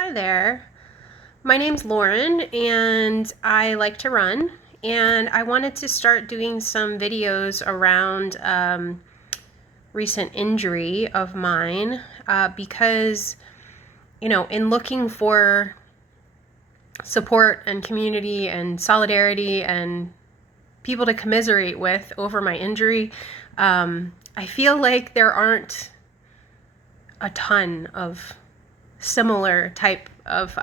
Hi there. My name's Lauren and I like to run, and I wanted to start doing some videos around recent injury of mine because, in looking for support and community and solidarity and people to commiserate with over my injury, I feel like there aren't a ton of similar type of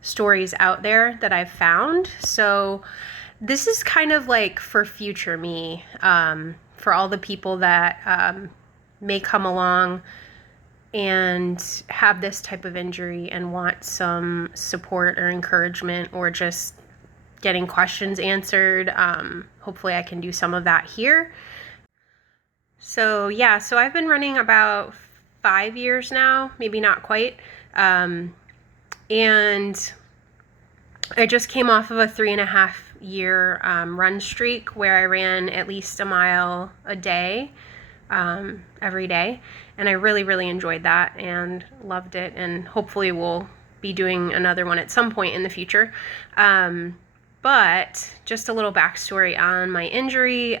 stories out there that I've found. So this is kind of like for future me, for all the people that may come along and have this type of injury and want some support or encouragement or just getting questions answered. Hopefully I can do some of that here. So I've been running about 5 years now, maybe not quite. And I just came off of a 3.5 year run streak where I ran at least a mile a day, every day. And I really, really enjoyed that and loved it. And hopefully we'll be doing another one at some point in the future. But just a little backstory on my injury.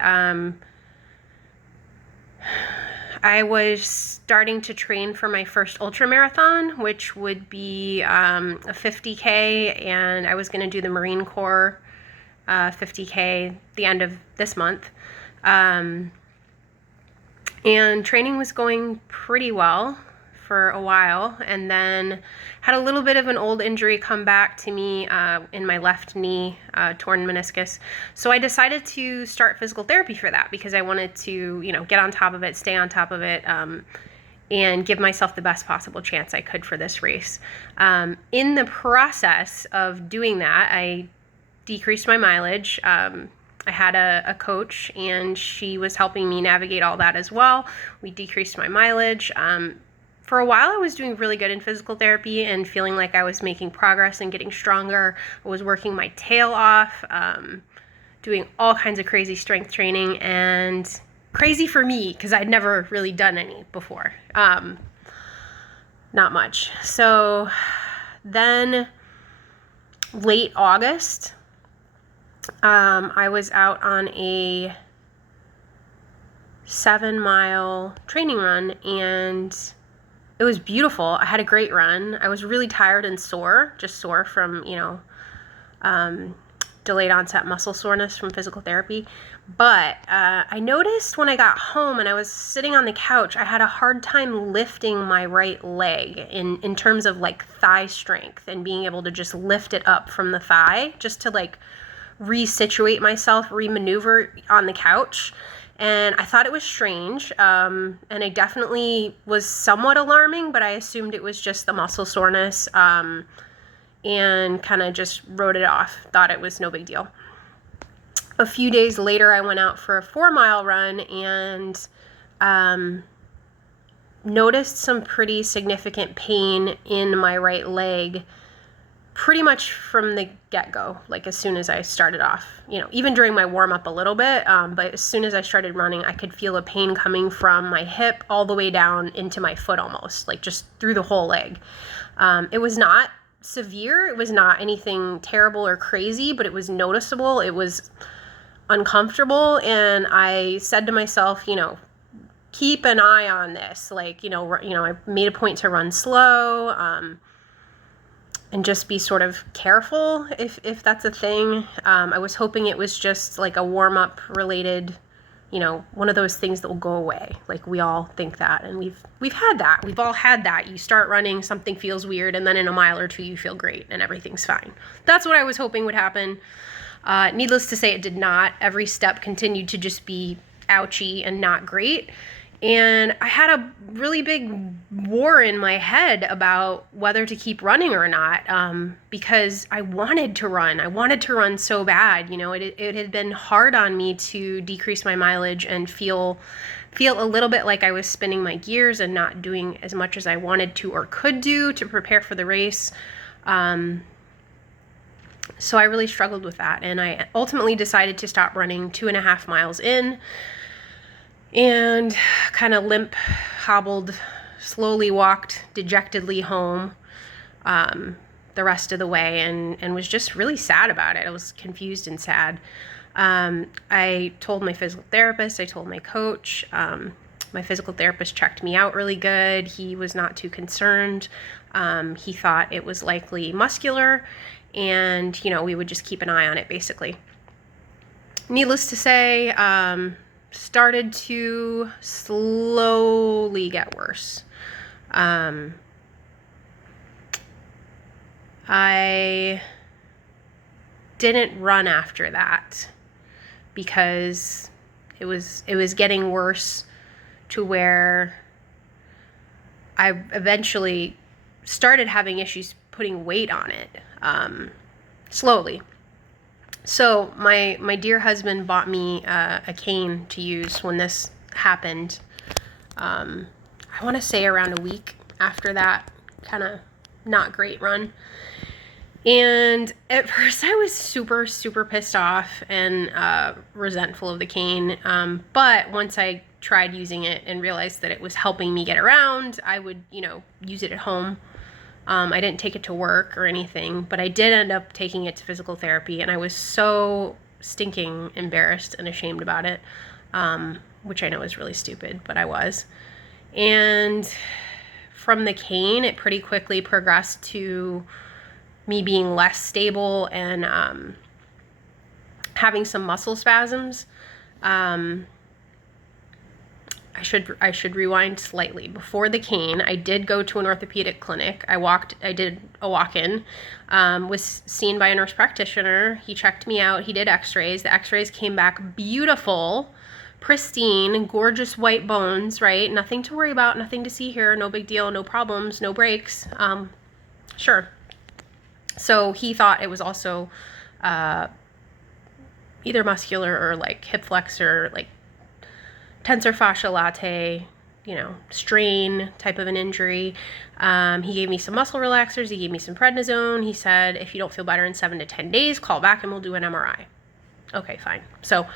I was starting to train for my first ultra marathon, which would be a 50K, and I was going to do the Marine Corps 50K the end of this month. And training was going pretty well for a while, and then had a little bit of an old injury come back to me in my left knee, torn meniscus. So I decided to start physical therapy for that because I wanted to, get on top of it, stay on top of it, and give myself the best possible chance I could for this race. In the process of doing that, I decreased my mileage. I had a coach, and she was helping me navigate all that as well. We decreased my mileage. For a while, I was doing really good in physical therapy and feeling like I was making progress and getting stronger. I was working my tail off, doing all kinds of crazy strength training, and crazy for me because I'd never really done any before. Not much. So then late August, I was out on a 7-mile training run, and it was beautiful. I had a great run. I was really tired and sore, just sore from, delayed onset muscle soreness from physical therapy. But I noticed when I got home and I was sitting on the couch, I had a hard time lifting my right leg in terms of like thigh strength and being able to just lift it up from the thigh just to like resituate myself, remaneuver on the couch. And I thought it was strange, and it definitely was somewhat alarming, but I assumed it was just the muscle soreness, and kind of just wrote it off, thought it was no big deal. A few days later, I went out for a 4-mile run and noticed some pretty significant pain in my right leg pretty much from the get-go, like as soon as I started off, even during my warm-up a little bit, but as soon as I started running, I could feel a pain coming from my hip all the way down into my foot almost, like just through the whole leg. It was not severe, it was not anything terrible or crazy, but it was noticeable, it was uncomfortable, and I said to myself, keep an eye on this, like, I made a point to run slow, and just be sort of careful if that's a thing. I was hoping it was just like a warm-up related, one of those things that will go away. Like we all think that, and we've had that. We've all had that. You start running, something feels weird, and then in a mile or two you feel great and everything's fine. That's what I was hoping would happen. Needless to say, it did not. Every step continued to just be ouchy and not great. And I had a really big war in my head about whether to keep running or not, because I wanted to run. I wanted to run so bad. It had been hard on me to decrease my mileage and feel a little bit like I was spinning my gears and not doing as much as I wanted to or could do to prepare for the race. So I really struggled with that, and I ultimately decided to stop running 2.5 miles in. And kind of limp, hobbled, slowly walked dejectedly home. the rest of the way, and was just really sad about it. I was confused and sad. I told my physical therapist, I told my coach. My physical therapist checked me out really good. He was not too concerned. He thought it was likely muscular, and, you know, we would just keep an eye on it, basically. Needless to say, started to slowly get worse. I didn't run after that because it was getting worse to where I eventually started having issues putting weight on it, slowly. So my dear husband bought me a cane to use when this happened. I want to say around a week after that kind of not great run. And at first I was super, super pissed off and resentful of the cane. But once I tried using it and realized that it was helping me get around, I would, you know, use it at home. I didn't take it to work or anything, but I did end up taking it to physical therapy, and I was so stinking embarrassed and ashamed about it, which I know is really stupid, but I was. And from the cane, it pretty quickly progressed to me being less stable and having some muscle spasms. I should rewind slightly. Before the cane, I did go to an orthopedic clinic. I did a walk-in, was seen by a nurse practitioner. He checked me out. He did x-rays. The x-rays came back beautiful, pristine, gorgeous white bones, right? Nothing to worry about, nothing to see here, no big deal, no problems, no breaks. Sure. So he thought it was also either muscular or like hip flexor, like tensor fascia latae, you know, strain type of an injury. He gave me some muscle relaxers. He gave me some prednisone. He said, if you don't feel better in 7 to 10 days, call back and we'll do an MRI. Okay, fine. So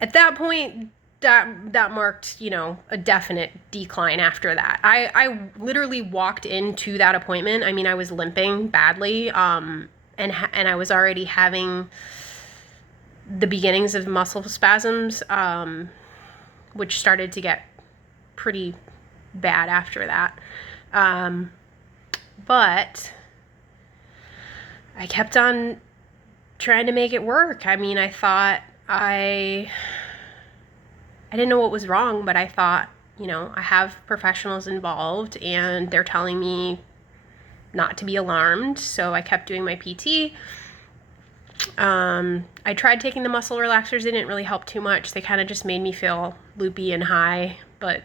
at that point, that marked, you know, a definite decline after that. I literally walked into that appointment. I mean, I was limping badly, and I was already having the beginnings of muscle spasms, which started to get pretty bad after that. But I kept on trying to make it work. I mean, I thought I didn't know what was wrong, but I thought, you know, I have professionals involved and they're telling me not to be alarmed. So I kept doing my PT. I tried taking the muscle relaxers. They didn't really help too much. They kind of just made me feel loopy and high, but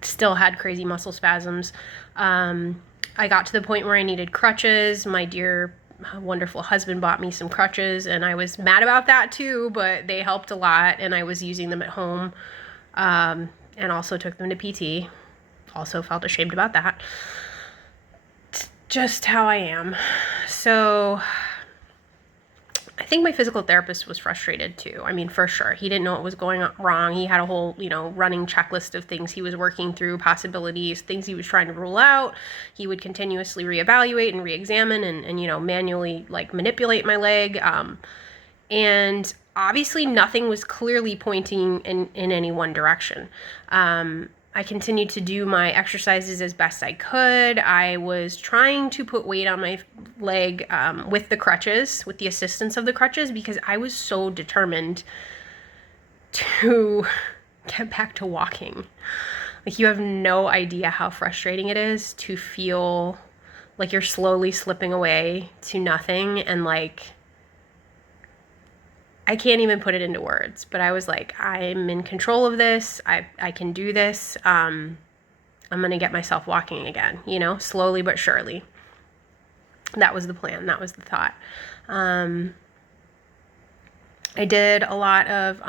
still had crazy muscle spasms. I got to the point where I needed crutches. My dear, wonderful husband bought me some crutches, and I was mad about that too, but they helped a lot, and I was using them at home, and also took them to PT. Also felt ashamed about that. It's just how I am. So I think my physical therapist was frustrated too. I mean, for sure. He didn't know what was going wrong. He had a whole, you know, running checklist of things he was working through, possibilities, things he was trying to rule out. He would continuously reevaluate and reexamine and you know, manually like manipulate my leg. And obviously nothing was clearly pointing in any one direction. I continued to do my exercises as best I could. I was trying to put weight on my leg with the crutches, with the assistance of the crutches, because I was so determined to get back to walking. Like, you have no idea how frustrating it is to feel like you're slowly slipping away to nothing, and like, I can't even put it into words, but I was like, I'm in control of this. I can do this. I'm going to get myself walking again, you know, slowly but surely. That was the plan. That was the thought. I did a lot of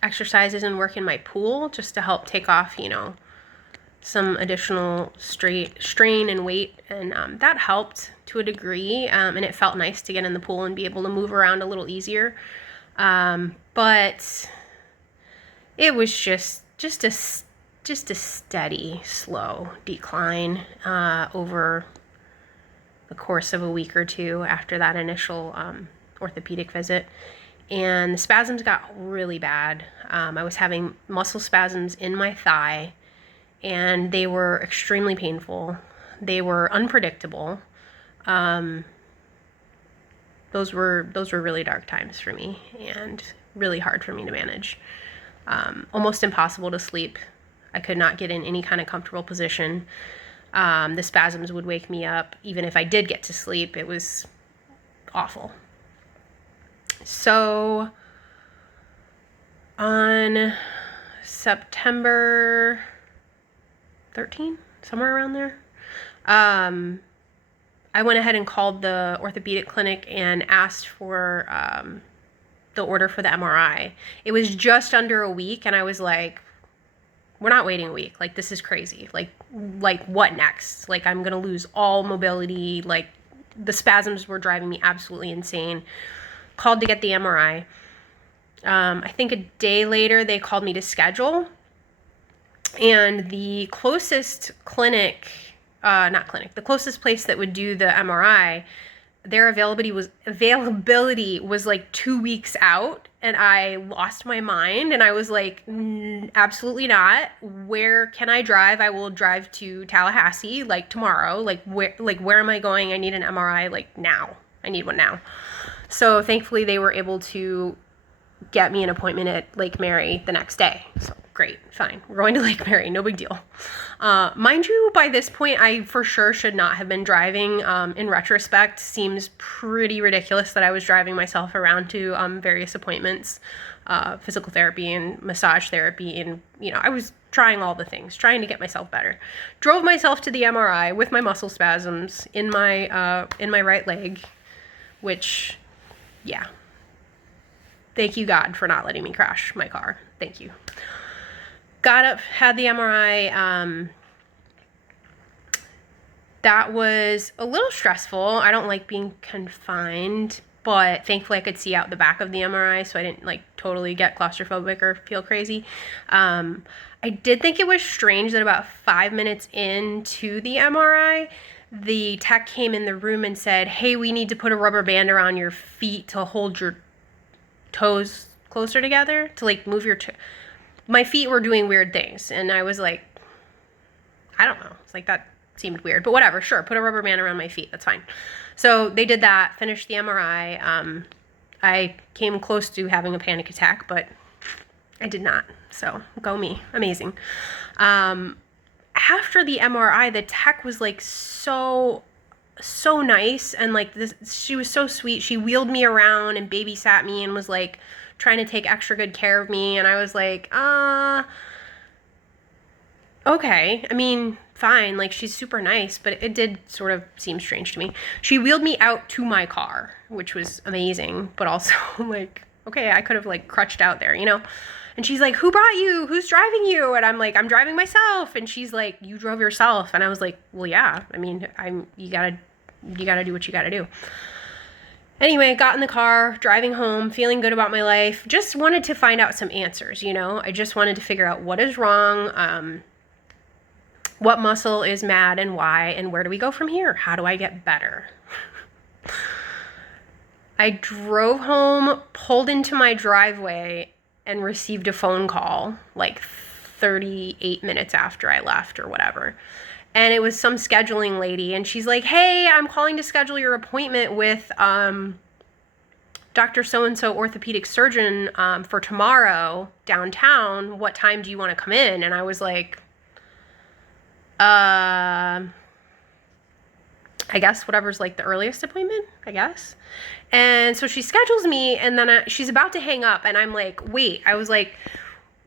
exercises and work in my pool just to help take off, you know, some additional strain and weight. And that helped to a degree. And it felt nice to get in the pool and be able to move around a little easier. But it was just a steady, slow decline over the course of a week or two after that initial orthopedic visit. And the spasms got really bad. I was having muscle spasms in my thigh, and they were extremely painful. They were unpredictable. Those were really dark times for me and really hard for me to manage. Almost impossible to sleep. I could not get in any kind of comfortable position. The spasms would wake me up. Even if I did get to sleep, it was awful. So on September 13th, somewhere around there, I went ahead and called the orthopedic clinic and asked for the order for the MRI. It was just under a week, and I was like, we're not waiting a week. Like, this is crazy. Like what next? Like, I'm going to lose all mobility. Like, the spasms were driving me absolutely insane. Called to get the MRI. I think a day later, they called me to schedule. And the closest clinic, the closest place that would do the MRI, their availability was like 2 weeks out, and I lost my mind, and I was like, absolutely not. Where can I drive? I will drive to Tallahassee like tomorrow. Where am I going? I need an MRI like now. I need one now. So thankfully they were able to get me an appointment at Lake Mary the next day. So great, fine. We're going to Lake Mary, no big deal. Mind you, by this point, I for sure should not have been driving. In retrospect, seems pretty ridiculous that I was driving myself around to various appointments, physical therapy and massage therapy, and I was trying all the things, trying to get myself better. Drove myself to the MRI with my muscle spasms in my right leg, which, yeah. Thank you, God, for not letting me crash my car. Thank you. Got up, had the MRI. That was a little stressful. I don't like being confined, but thankfully I could see out the back of the MRI, so I didn't totally get claustrophobic or feel crazy. I did think it was strange that about 5 minutes into the MRI, the tech came in the room and said, hey, we need to put a rubber band around your feet to hold your toes closer together, to move your my feet were doing weird things, and I was like, I don't know, it's that seemed weird, but whatever, sure, put a rubber band around my feet, that's fine. So they did that, finished the MRI. I came close to having a panic attack, but I did not, so go me, amazing. After the MRI, the tech was so nice, and she was so sweet. She wheeled me around and babysat me and was trying to take extra good care of me, and I was like, okay, I mean, fine, she's super nice, but it did sort of seem strange to me. She wheeled me out to my car, which was amazing, but also okay, I could have crutched out there, And she's like, who brought you? Who's driving you? And I'm like, I'm driving myself. And she's like, you drove yourself. And I was like, well, yeah, I mean, you gotta do what you gotta do. Anyway, got in the car, driving home, feeling good about my life. Just wanted to find out some answers, I just wanted to figure out what is wrong, what muscle is mad and why, and where do we go from here? How do I get better? I drove home, pulled into my driveway, and received a phone call 38 minutes after I left or whatever. And it was some scheduling lady, and she's like, hey, I'm calling to schedule your appointment with Dr. So-and-so orthopedic surgeon for tomorrow downtown. What time do you want to come in? And I was like, I guess whatever's the earliest appointment, I guess. And so she schedules me, and then she's about to hang up, and I'm like, wait. I was like,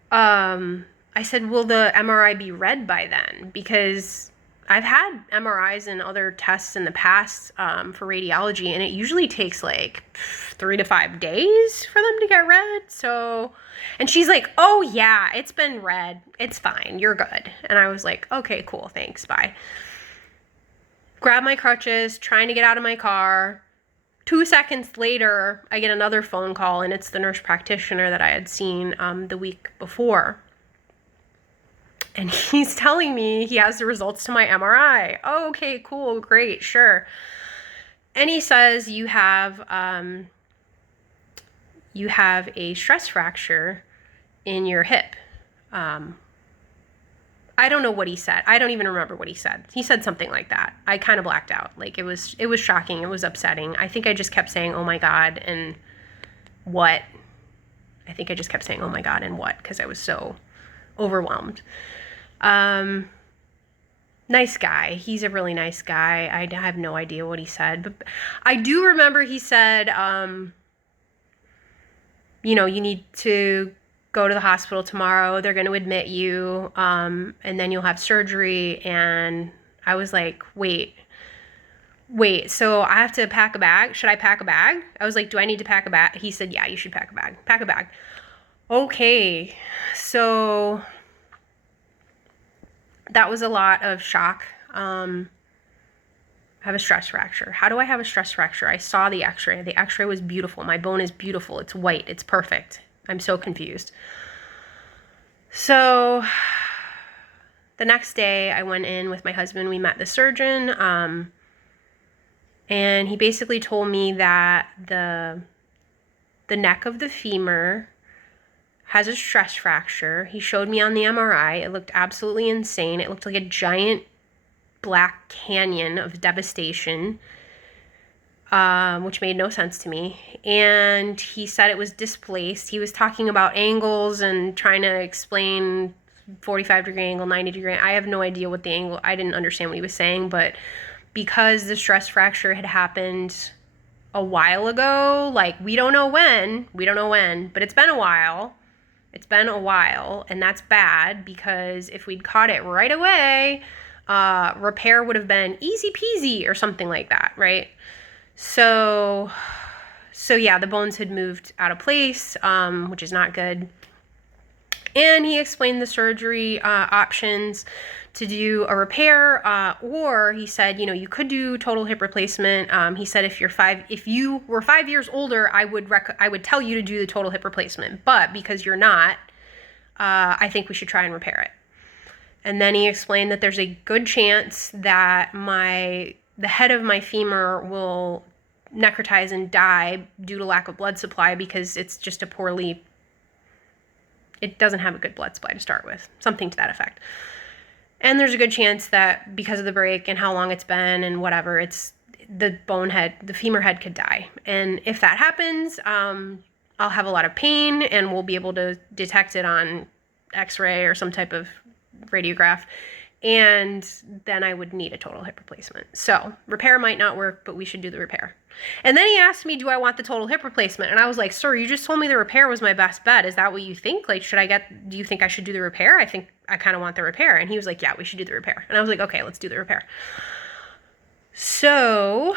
I said, will the MRI be read by then? Because I've had MRIs and other tests in the past for radiology, and it usually takes 3 to 5 days for them to get read. So, and she's like, oh yeah, it's been read. It's fine. You're good. And I was like, okay, cool. Thanks. Bye. Grab my crutches, trying to get out of my car. 2 seconds later, I get another phone call, and it's the nurse practitioner that I had seen the week before. And he's telling me he has the results to my MRI. Oh, okay, cool, great, sure. And he says you have a stress fracture in your hip. I don't know what he said. I don't even remember what he said. He said something like that. I kind of blacked out. Like, it was shocking. It was upsetting. I think I just kept saying, oh my God, and what? I think I just kept saying, oh my God, and what? Because I was so overwhelmed. Nice guy. He's a really nice guy. I have no idea what he said, but I do remember he said, you know, you need to go to the hospital tomorrow. They're going to admit you, and then you'll have surgery. And I was like, wait, so I have to pack a bag? Should I pack a bag? I was like, do I need to pack a bag? He said, yeah, you should pack a bag. Pack a bag. Okay. So that was a lot of shock. I have a stress fracture. How do I have a stress fracture? I saw the x-ray. The x-ray was beautiful. My bone is beautiful. It's white. It's perfect. I'm so confused. So the next day I went in with my husband. We met the surgeon. And he basically told me that the neck of the femur has a stress fracture. He showed me on the MRI. It looked absolutely insane. It looked like a giant black canyon of devastation, which made no sense to me. And he said it was displaced. He was talking about angles and trying to explain 45-degree angle, 90-degree. I have no idea what the angle, I didn't understand what he was saying, but because the stress fracture had happened a while ago, like we don't know when, but it's been a while. And that's bad, because if we'd caught it right away, repair would have been easy peasy or something like that, right? So yeah, the bones had moved out of place, which is not good. And he explained the surgery options to do a repair, or he said, you know, you could do total hip replacement. He said if you were 5 years older, I would tell you to do the total hip replacement. But because you're not, I think we should try and repair it. And then he explained that there's a good chance that the head of my femur will necrotize and die due to lack of blood supply, because it's just it doesn't have a good blood supply to start with, something to that effect. And there's a good chance that because of the break and how long it's been and whatever, the femur head could die. And if that happens, I'll have a lot of pain, and we'll be able to detect it on x-ray or some type of radiograph. And then I would need a total hip replacement. So repair might not work, but we should do the repair. And then he asked me, do I want the total hip replacement? And I was like, sir, you just told me the repair was my best bet. Is that what you think? Like, do you think I should do the repair? I think I kind of want the repair. And he was like, yeah, we should do the repair. And I was like, okay, let's do the repair. So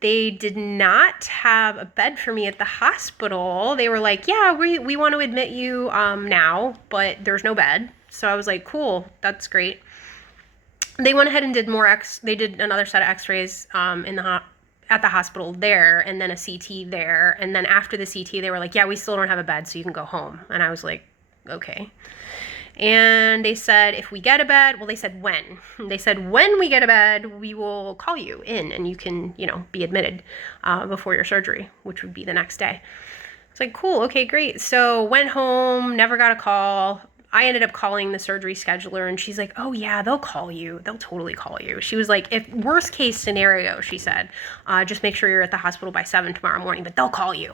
they did not have a bed for me at the hospital. They were like, yeah, we want to admit you now, but there's no bed. So I was like, cool, that's great. They went ahead and did they did another set of x-rays at the hospital there, and then a CT there. And then after the CT, they were like, yeah, we still don't have a bed, so you can go home. And I was like, okay. And they said, if we get a bed, well, they said when. They said, when we get a bed, we will call you in, and you can, be admitted before your surgery, which would be the next day. It's like, cool, okay, great. So went home, never got a call. I ended up calling the surgery scheduler, and she's like, oh yeah, they'll call you. They'll totally call you. She was like, if worst case scenario, she said, just make sure you're at the hospital by 7 tomorrow morning, but they'll call you.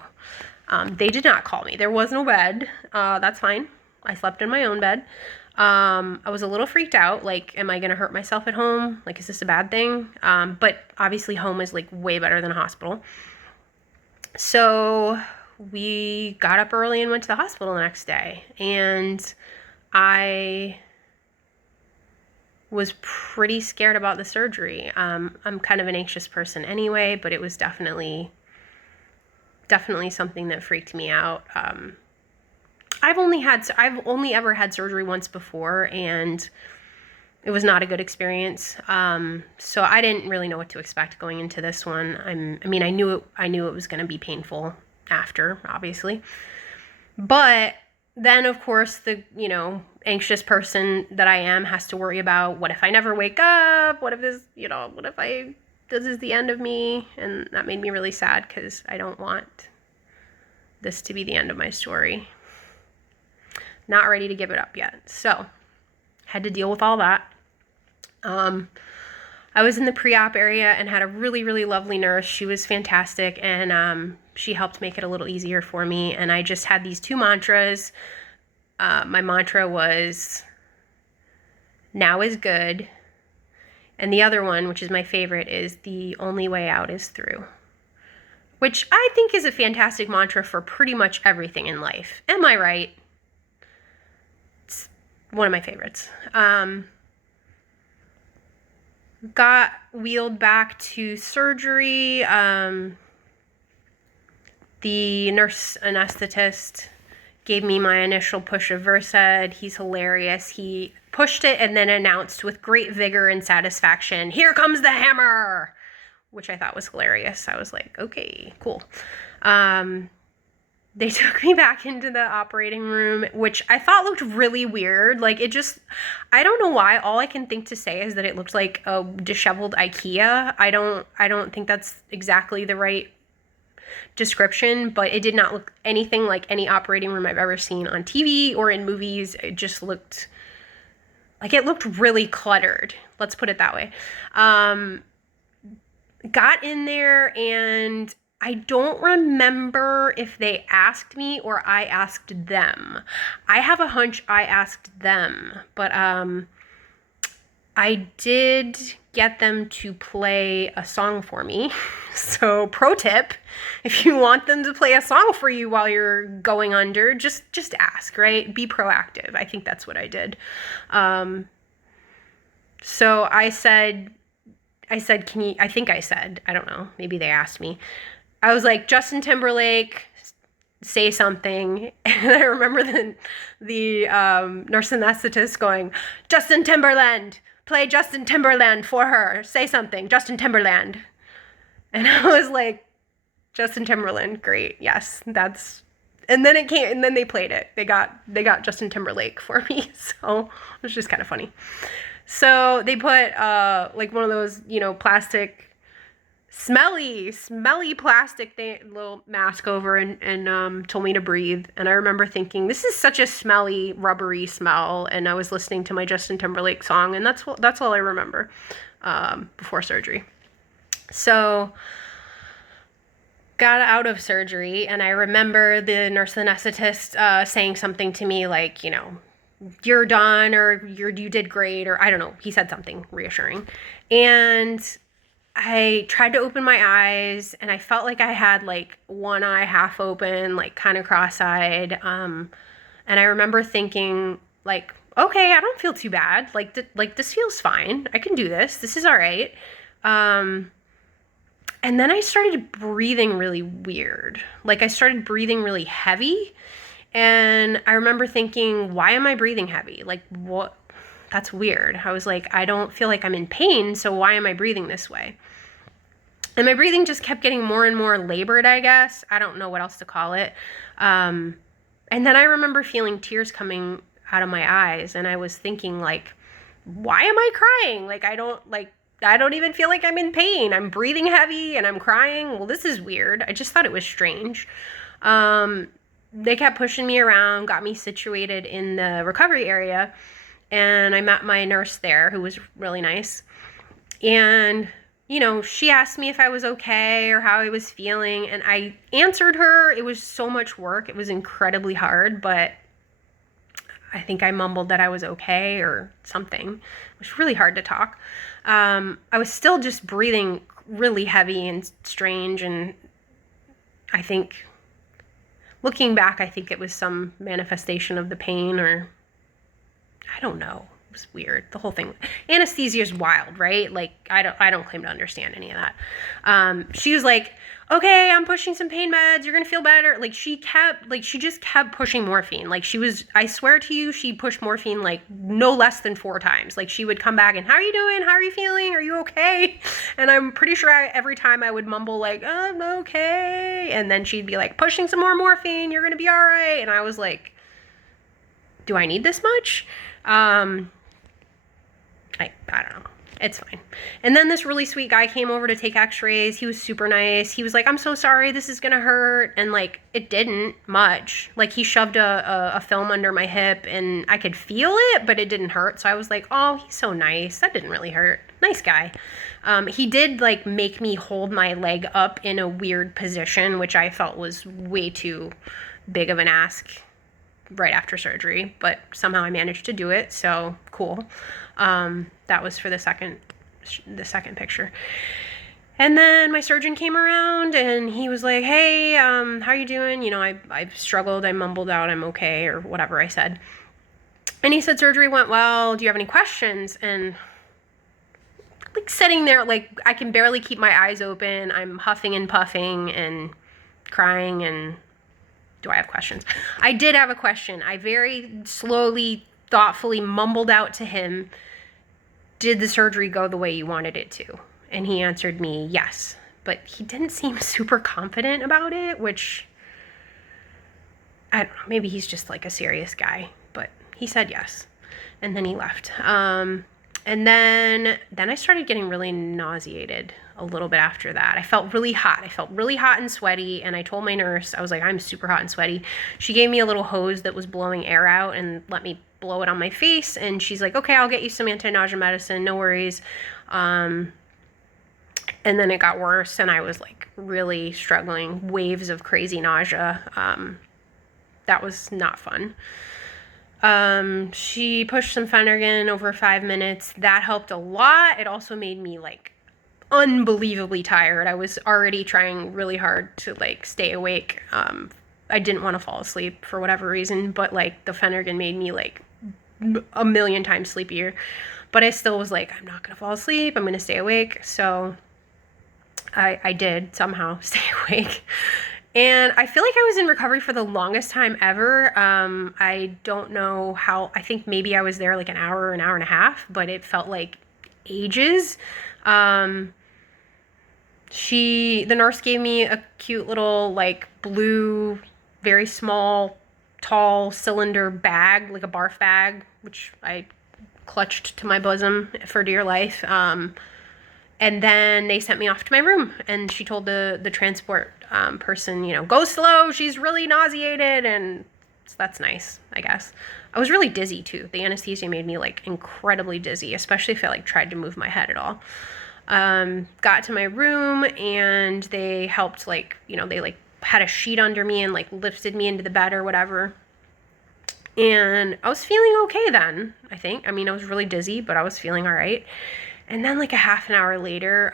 They did not call me. There was no bed. That's fine. I slept in my own bed. I was a little freaked out. Like, am I going to hurt myself at home? Like, is this a bad thing? But obviously home is like way better than a hospital. So we got up early and went to the hospital the next day, and I was pretty scared about the surgery. I'm kind of an anxious person anyway, but it was definitely something that freaked me out. I've only ever had surgery once before, and it was not a good experience. So I didn't really know what to expect going into this one. I knew it was going to be painful after, obviously. But then, of course, the, anxious person that I am has to worry about, what if I never wake up? What if this, what if I this is the end of me, and that made me really sad because I don't want this to be the end of my story. Not ready to give it up yet. So, had to deal with all that. I was in the pre-op area and had a really, really lovely nurse. She was fantastic, and she helped make it a little easier for me. And I just had these 2 mantras. My mantra was, now is good. And the other one, which is my favorite, is the only way out is through. Which I think is a fantastic mantra for pretty much everything in life. Am I right? It's one of my favorites. Got wheeled back to surgery. The nurse anesthetist gave me my initial push of Versed. He's hilarious. He pushed it and then announced with great vigor and satisfaction, "Here comes the hammer," which I thought was hilarious. I was like, okay, cool. They took me back into the operating room, which I thought looked really weird. Like, it just, I don't know why. All I can think to say is that it looked like a disheveled IKEA. I don't think that's exactly the right description, but it did not look anything like any operating room I've ever seen on TV or in movies. It just looked like it looked really cluttered. Let's put it that way. Got in there, and I don't remember if they asked me or I asked them. I have a hunch I asked them, but I did get them to play a song for me. So, pro tip, if you want them to play a song for you while you're going under, just ask, right? Be proactive. I think that's what I did. So I said, can you, I think I said, I don't know, maybe they asked me. I was like, Justin Timberlake, say something. And I remember the nurse anesthetist going, Justin Timberland, play Justin Timberland for her. Say something, Justin Timberland. And I was like, Justin Timberland, great, yes, that's. And then it came, and then they played it. They got Justin Timberlake for me, so it was just kind of funny. So they put like one of those, plastic, smelly plastic little mask over and told me to breathe. And I remember thinking, this is such a smelly, rubbery smell. And I was listening to my Justin Timberlake song, and that's all I remember before surgery. So got out of surgery, and I remember the nurse anesthetist saying something to me like, you're done, or you did great, or I don't know. He said something reassuring. And I tried to open my eyes, and I felt like I had like one eye half open, like kind of cross-eyed. And I remember thinking like, okay, I don't feel too bad. Like this feels fine. I can do this. This is all right. And then I started breathing really weird. Like I started breathing really heavy. And I remember thinking, why am I breathing heavy? Like, what? That's weird. I was like, I don't feel like I'm in pain, so why am I breathing this way? And my breathing just kept getting more and more labored, I guess. I don't know what else to call it. And then I remember feeling tears coming out of my eyes, and I was thinking, like, why am I crying? Like, I don't even feel like I'm in pain. I'm breathing heavy and I'm crying. Well, this is weird. I just thought it was strange. They kept pushing me around, got me situated in the recovery area, and I met my nurse there who was really nice. And, she asked me if I was okay or how I was feeling, and I answered her. It was so much work. It was incredibly hard, but I think I mumbled that I was okay or something. It was really hard to talk. I was still just breathing really heavy and strange, and I think, looking back, I think it was some manifestation of the pain, or I don't know. It was weird. The whole thing. Anesthesia is wild, right? Like, I don't claim to understand any of that. She was like, okay, I'm pushing some pain meds. You're going to feel better. Like, she just kept pushing morphine. Like, I swear to you, she pushed morphine like no less than 4 times. Like, she would come back and, how are you doing? How are you feeling? Are you okay? And I'm pretty sure every time I would mumble like, I'm okay. And then she'd be like, pushing some more morphine. You're going to be all right. And I was like, do I need this much? I don't know. It's fine. And then this really sweet guy came over to take x-rays. He was super nice. He was like, I'm so sorry, this is gonna hurt. And like, it didn't much. Like, he shoved a film under my hip and I could feel it, but it didn't hurt. So I was like, oh, he's so nice. That didn't really hurt. Nice guy. He did like make me hold my leg up in a weird position, which I felt was way too big of an ask right after surgery, but somehow I managed to do it, so cool. That was for the second picture. And then my surgeon came around and he was like, hey, how are you doing? You know, I struggled, I mumbled out, I'm okay, or whatever I said. And he said, surgery went well, do you have any questions? And like sitting there, like I can barely keep my eyes open, I'm huffing and puffing and crying, and do I have questions? I did have a question. I very slowly, thoughtfully mumbled out to him, did the surgery go the way you wanted it to? And he answered me, yes. But he didn't seem super confident about it, which, I don't know, maybe he's just like a serious guy. But he said yes. And then he left. And then I started getting really nauseated a little bit after that. I felt really hot. I felt really hot and sweaty, and I told my nurse, I was like, I'm super hot and sweaty. She gave me a little hose that was blowing air out and let me blow it on my face, and she's like, okay, I'll get you some anti-nausea medicine, no worries. And then it got worse, and I was like really struggling, waves of crazy nausea. That was not fun. She pushed some Phenergan over 5 minutes. That helped a lot. It also made me like unbelievably tired. I was already trying really hard to like stay awake. I didn't want to fall asleep for whatever reason, but like the Phenergan made me like a million times sleepier. But I still was like, I'm not gonna fall asleep, I'm gonna stay awake. So I did somehow stay awake. And I feel like I was in recovery for the longest time ever. I don't know how, I think maybe I was there like an hour and a half, but it felt like ages. The nurse gave me a cute little like blue, very small, tall cylinder bag, like a barf bag, which I clutched to my bosom for dear life. And then they sent me off to my room, and she told the transport person, you know, go slow, she's really nauseated, and so that's nice, I guess. I was really dizzy too. The anesthesia made me like incredibly dizzy, especially if I like tried to move my head at all. Got to my room, and they helped, like, you know, they like had a sheet under me and like lifted me into the bed or whatever. And I was feeling okay then, I think. I mean, I was really dizzy, but I was feeling all right. And then like a half an hour later,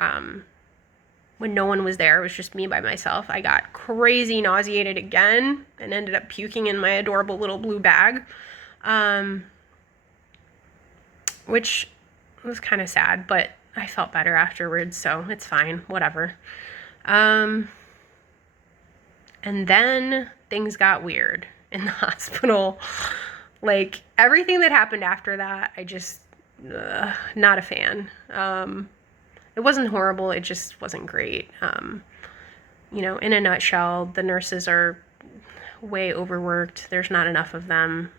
when no one was there, it was just me by myself, I got crazy nauseated again and ended up puking in my adorable little blue bag, which was kind of sad, but I felt better afterwards, so it's fine, whatever. And then things got weird in the hospital. Like, everything that happened after that, I just, not a fan. It wasn't horrible, it just wasn't great. You know, in a nutshell, the nurses are way overworked. There's not enough of them.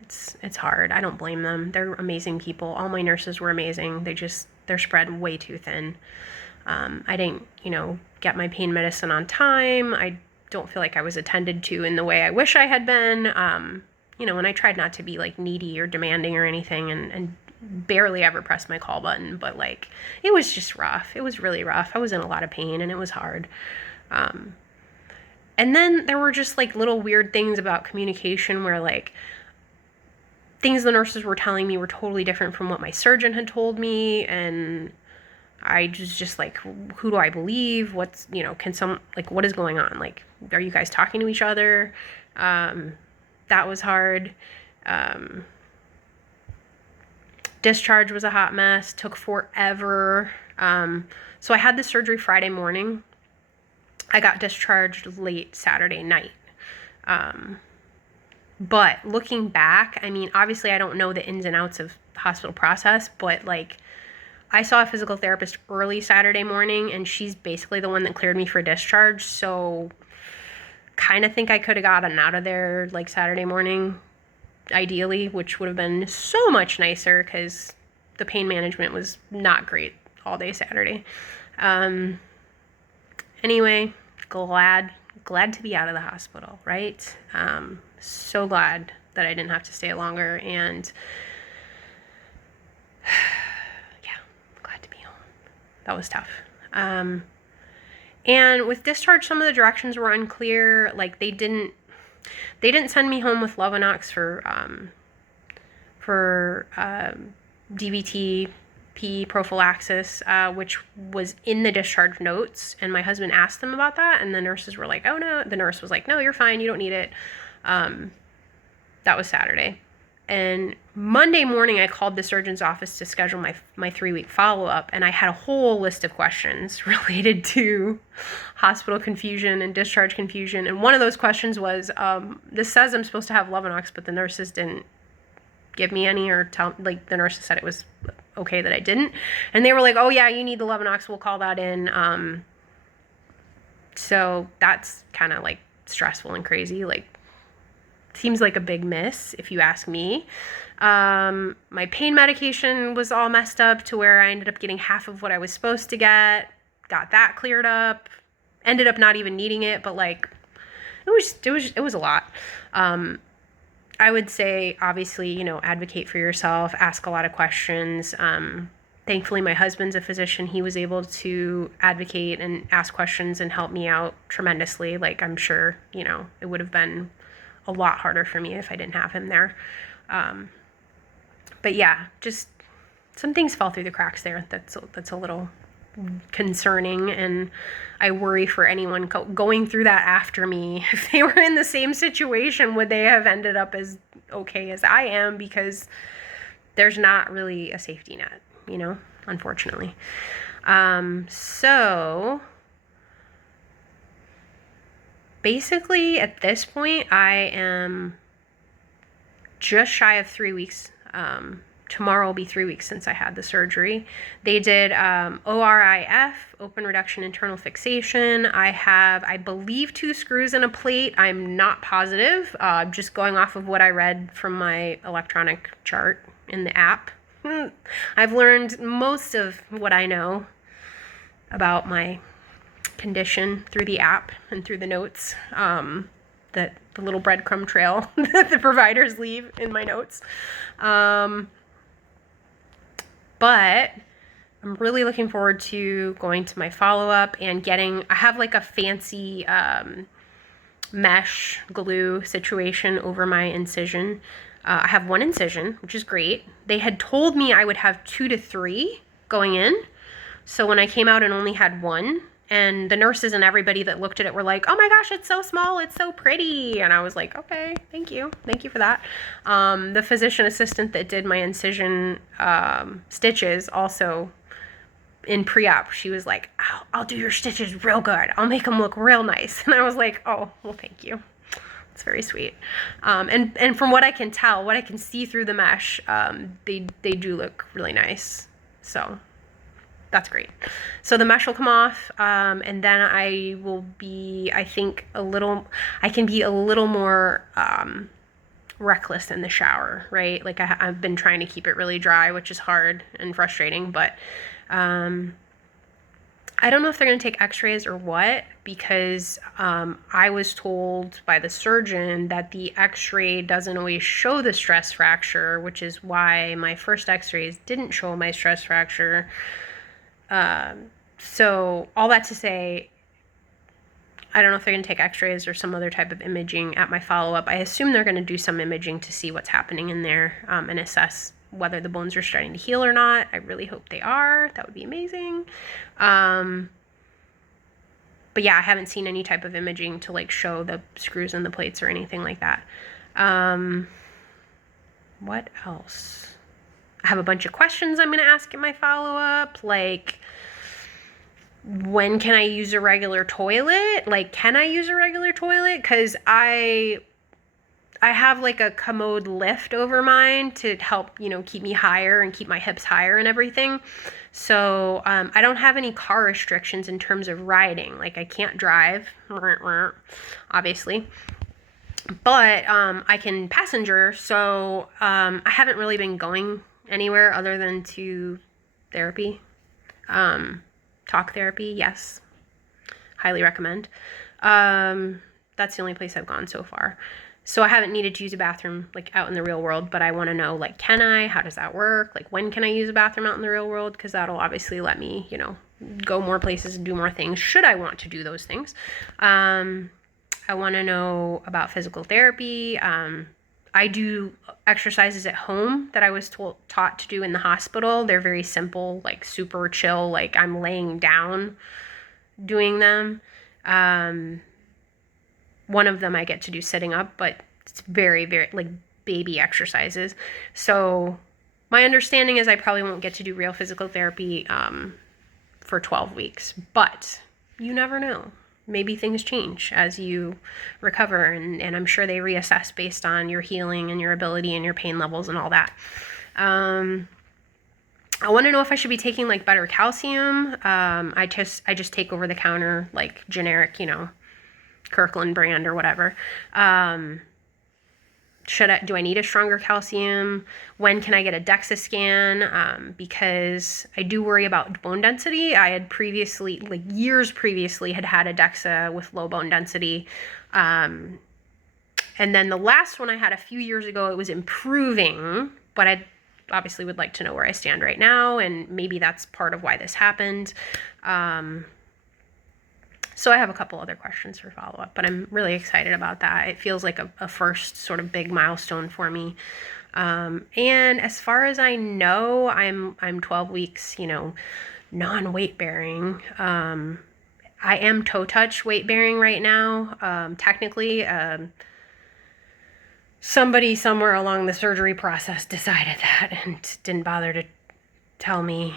It's hard. I don't blame them. They're amazing people. All my nurses were amazing. They're spread way too thin. I didn't, you know, get my pain medicine on time. I don't feel like I was attended to in the way I wish I had been. You know, and I tried not to be like needy or demanding or anything, and barely ever pressed my call button, but like, it was just rough. It was really rough. I was in a lot of pain, and it was hard. And then there were just like little weird things about communication where like things the nurses were telling me were totally different from what my surgeon had told me, and I was just like, who do I believe? What's, you know, what is going on? Like, are you guys talking to each other? That was hard. Discharge was a hot mess, took forever. So I had the surgery Friday morning. I got discharged late Saturday night. But looking back, I mean, obviously I don't know the ins and outs of the hospital process, but like, I saw a physical therapist early Saturday morning, and she's basically the one that cleared me for discharge. So kind of think I could have gotten out of there like Saturday morning, ideally, which would have been so much nicer, because the pain management was not great all day Saturday. Anyway, glad to be out of the hospital, right? So glad that I didn't have to stay longer, and yeah, glad to be home. That was tough. And with discharge, some of the directions were unclear. Like they didn't send me home with Lovenox for DVT prophylaxis, which was in the discharge notes. And my husband asked them about that, and the nurses were like, "Oh no." The nurse was like, "No, you're fine. You don't need it." That was Saturday. And Monday morning, I called the surgeon's office to schedule my 3-week follow-up, and I had a whole list of questions related to hospital confusion and discharge confusion. And one of those questions was, this says I'm supposed to have Lovenox, but the nurses didn't give me any, or the nurses said it was okay that I didn't. And they were like, "Oh yeah, you need the Lovenox. We'll call that in." So that's kind of like stressful and crazy. Like, seems like a big miss if you ask me. My pain medication was all messed up to where I ended up getting half of what I was supposed to get. Got that cleared up. Ended up not even needing it, but like it was a lot. I would say, obviously, advocate for yourself, ask a lot of questions. Thankfully, my husband's a physician. He was able to advocate and ask questions and help me out tremendously. Like, I'm sure, it would have been a lot harder for me if I didn't have him there. But yeah, just some things fell through the cracks there. That's a little concerning, and I worry for anyone going through that after me. If they were in the same situation, would they have ended up as okay as I am? Because there's not really a safety net, unfortunately. So basically, at this point, I am just shy of 3 weeks. Tomorrow will be 3 weeks since I had the surgery. They did ORIF, open reduction internal fixation. I have, I believe, 2 screws and a plate. I'm not positive, just going off of what I read from my electronic chart in the app. I've learned most of what I know about my condition through the app and through the notes, that the little breadcrumb trail that the providers leave in my notes. But I'm really looking forward to going to my follow-up and I have like a fancy mesh glue situation over my incision. I have 1 incision, which is great. They had told me I would have 2 to 3 going in. So when I came out and only had 1, and the nurses and everybody that looked at it were like, "Oh my gosh, it's so small, it's so pretty." And I was like, "Okay, thank you for that." The physician assistant that did my incision stitches also, in pre-op, she was like, I'll do your stitches real good. I'll make them look real nice. And I was like, "Oh, well, thank you. It's very sweet." And from what I can tell, what I can see through the mesh, they do look really nice. So that's great. So the mesh will come off, and then I will be, I think, I can be a little more reckless in the shower, right? Like I've been trying to keep it really dry, which is hard and frustrating, but I don't know if they're going to take x-rays or what, because I was told by the surgeon that the x-ray doesn't always show the stress fracture, which is why my first x-rays didn't show my stress fracture. So all that to say, I don't know if they're going to take x-rays or some other type of imaging at my follow-up. I assume they're going to do some imaging to see what's happening in there, and assess whether the bones are starting to heal or not. I really hope they are. That would be amazing. But yeah, I haven't seen any type of imaging to like show the screws and the plates or anything like that. What else? I have a bunch of questions I'm going to ask in my follow-up, like, when can I use a regular toilet? Like, can I use a regular toilet? Because I have like a commode lift over mine to help, keep me higher and keep my hips higher and everything. So I don't have any car restrictions in terms of riding. Like, I can't drive, obviously. But I can passenger, so I haven't really been going anywhere other than to therapy. Talk therapy, yes. Highly recommend. That's the only place I've gone so far. So I haven't needed to use a bathroom like out in the real world, but I want to know, like, can I? How does that work? Like, when can I use a bathroom out in the real world? Because that'll obviously let me, go more places and do more things should I want to do those things. I want to know about physical therapy. I do exercises at home that I was taught to do in the hospital. They're very simple, like super chill, like I'm laying down doing them. One of them I get to do sitting up, but it's very, very like baby exercises. So my understanding is I probably won't get to do real physical therapy for 12 weeks, but you never know. Maybe things change as you recover, and I'm sure they reassess based on your healing and your ability and your pain levels and all that. I want to know if I should be taking like better calcium. I just take over the counter like generic, Kirkland brand or whatever. Do I need a stronger calcium? When can I get a DEXA scan? Because I do worry about bone density. I had previously, like years previously, had a DEXA with low bone density. And then the last one I had a few years ago, it was improving, but I obviously would like to know where I stand right now, and maybe that's part of why this happened. So I have a couple other questions for follow-up, but I'm really excited about that. It feels like a first sort of big milestone for me. And as far as I know, I'm 12 weeks, non-weight bearing. I am toe touch weight bearing right now. Technically, somebody somewhere along the surgery process decided that and didn't bother to tell me.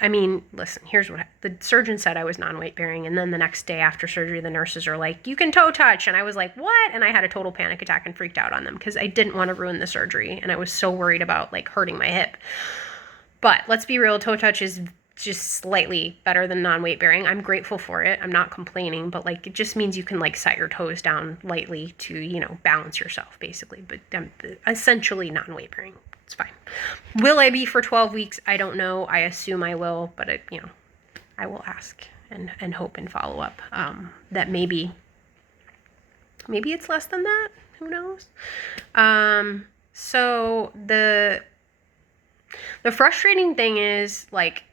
I mean, listen, here's what the surgeon said: I was non-weight bearing. And then the next day after surgery, the nurses are like, you can toe touch. And I was like, what? And I had a total panic attack and freaked out on them because I didn't want to ruin the surgery. And I was so worried about like hurting my hip. But let's be real, toe touch is just slightly better than non-weight bearing. I'm grateful for it. I'm not complaining, but like, it just means you can like set your toes down lightly to, balance yourself basically. But essentially non-weight bearing. It's fine. Will I be for 12 weeks? I don't know. I assume I will, but I will ask and hope and follow up that maybe it's less than that. Who knows? So the frustrating thing is like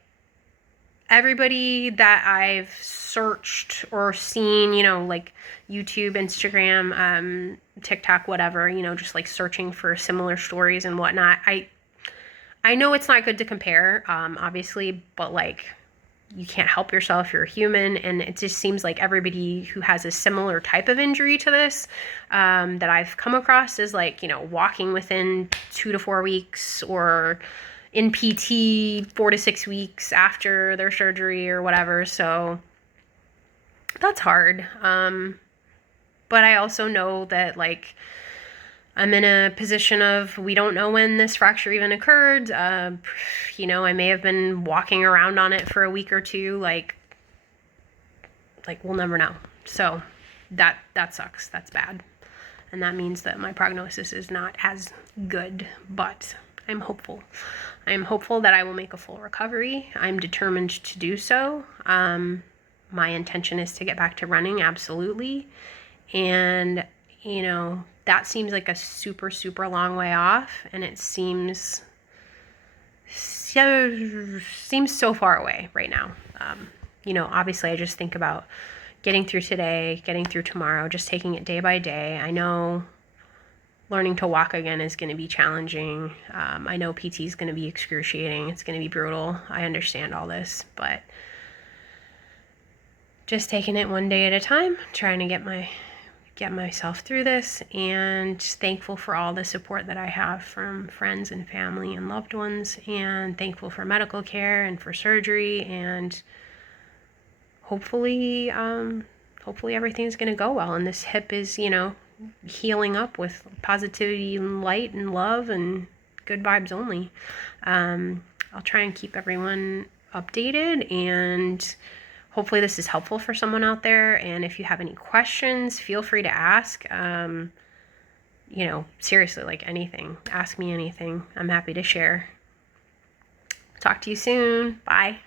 everybody that I've searched or seen, like YouTube, Instagram, TikTok, whatever, just like searching for similar stories and whatnot. I know it's not good to compare, obviously, but like you can't help yourself. You're a human. And it just seems like everybody who has a similar type of injury to this that I've come across is like, walking within 2 to 4 weeks or in PT 4 to 6 weeks after their surgery or whatever. So that's hard. But I also know that like I'm in a position of we don't know when this fracture even occurred. I may have been walking around on it for a week or two. Like we'll never know. So that sucks. That's bad. And that means that my prognosis is not as good, but I'm hopeful. I'm hopeful that I will make a full recovery. I'm determined to do so. My intention is to get back to running, absolutely. And, that seems like a super, super long way off. And it seems so far away right now. Obviously I just think about getting through today, getting through tomorrow, just taking it day by day. I know learning to walk again is going to be challenging. I know PT is going to be excruciating. It's going to be brutal. I understand all this, but just taking it one day at a time, trying to get myself through this, and thankful for all the support that I have from friends and family and loved ones, and thankful for medical care and for surgery, and hopefully everything's going to go well. And this hip is, healing up with positivity and light and love and good vibes only. I'll try and keep everyone updated, and hopefully this is helpful for someone out there. And if you have any questions, feel free to ask. seriously, like anything. Ask me anything. I'm happy to share. Talk to you soon. Bye.